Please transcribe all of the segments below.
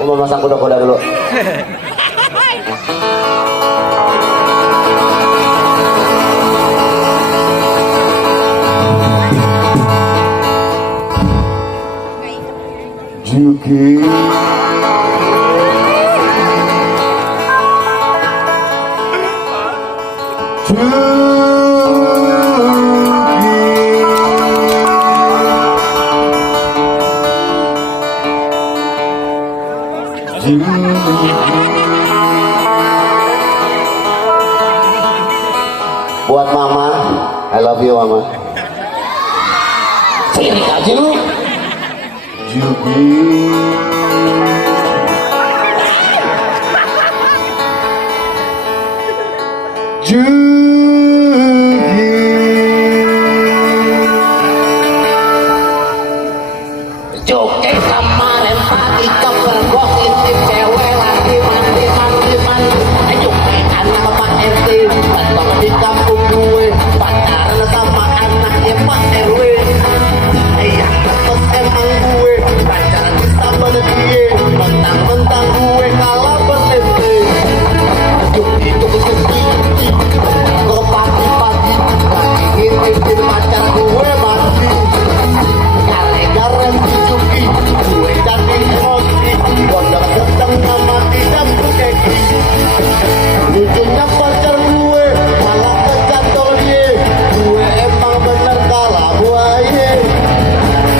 Mau masang kuda-kuda dulu. Juki buat mama, I love you mama. Sini aja lu. Juki Juki kemarin pagi kepergok intip cewek lagi mandi Juki anak Pak RT datang di kampung gue pacaran sama anaknya Pak RW yang ketos emang gue pacaran sama dia mentang-mentang gue kalah berhenti Juki itu kesedih kok pagi-pagi lagi ngintipin pacar gue mati gara-gara si Juki gue jadi emosi gondok sedang nama tidak keki lucunya pacar gue malah kejatuh dia gue emang bener kalah buaya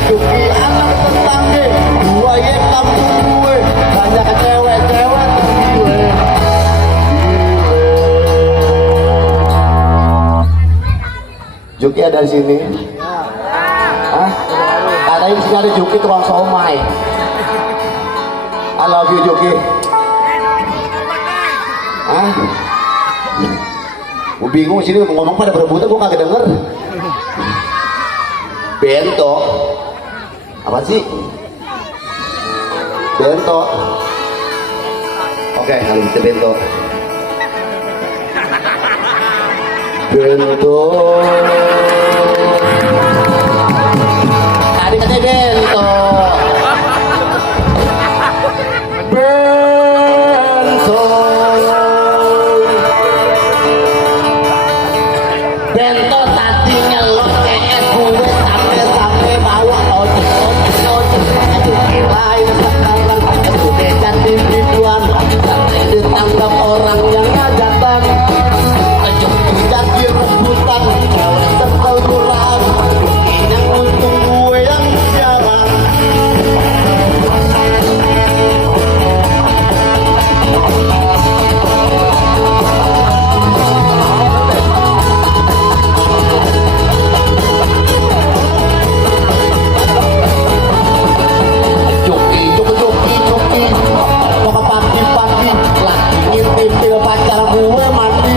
Juki anak tetangga buaya kampung gue banyak cewek-cewek gile Juki ada di sini. Hah? Ada yang sini ada Juki tukang somai. I love you Juki. Hah? Gue bingung sini ngomong pada berebutan gue kagak denger. Bento. Apa sih? Bento. Oke, kalau gitu bento. Bento. Tadi katanya bento. Bento. Bento tadinya lo kayak gue sampai bawa ojek lain sekarang udah jadi ribuan sampai ditangkap orang yang ngajatan jadi rebutan cewek seteluran yang untung gue yang jarang Juki mau pagi-pagi lagi ngintipin pacar gue mandi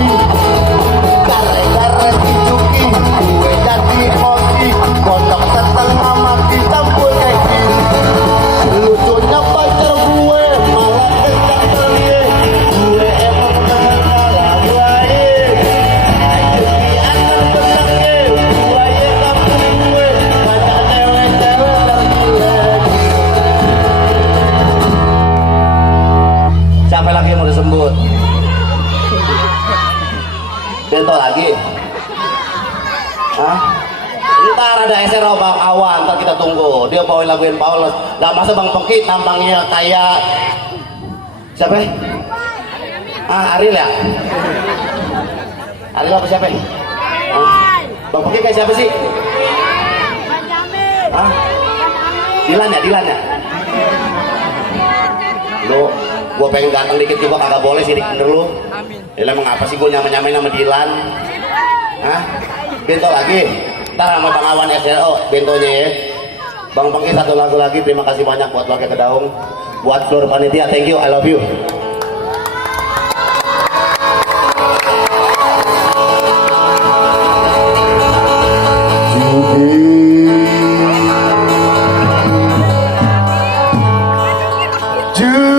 gara-gara si Juki gue jadi emosi gondok setengah mati campur keki lucunya pacar gue malah kejatuh dia gue emang bener kalah buaya Juki anak tetangga buaya kampung gue banyak cewek-cewek tergila. Siapa lagi yang mau disebut? Bento lagi? Hah? Ntar ada SR Bang Awan, ntar kita tunggu. Dia bawain laguin Paulus. Gak masa Bang Pengki tampangnya kayak siapa? Ariel ya? Ariel apa siapa? Bang Pengki kayak siapa sih? Hah? Dilan ya? Lo, gue pengen ganteng dikit juga kagak boleh sih bener lu. Ya emang apa sih gue nyamain sama Dilan? Hah? Bento lagi? Ntar sama Bang Awan SRO bentonya ya. Bang Pengki satu lagu lagi, terima kasih banyak buat Wakil Kedaung. Buat seluruh panitia, thank you, I love you. Juki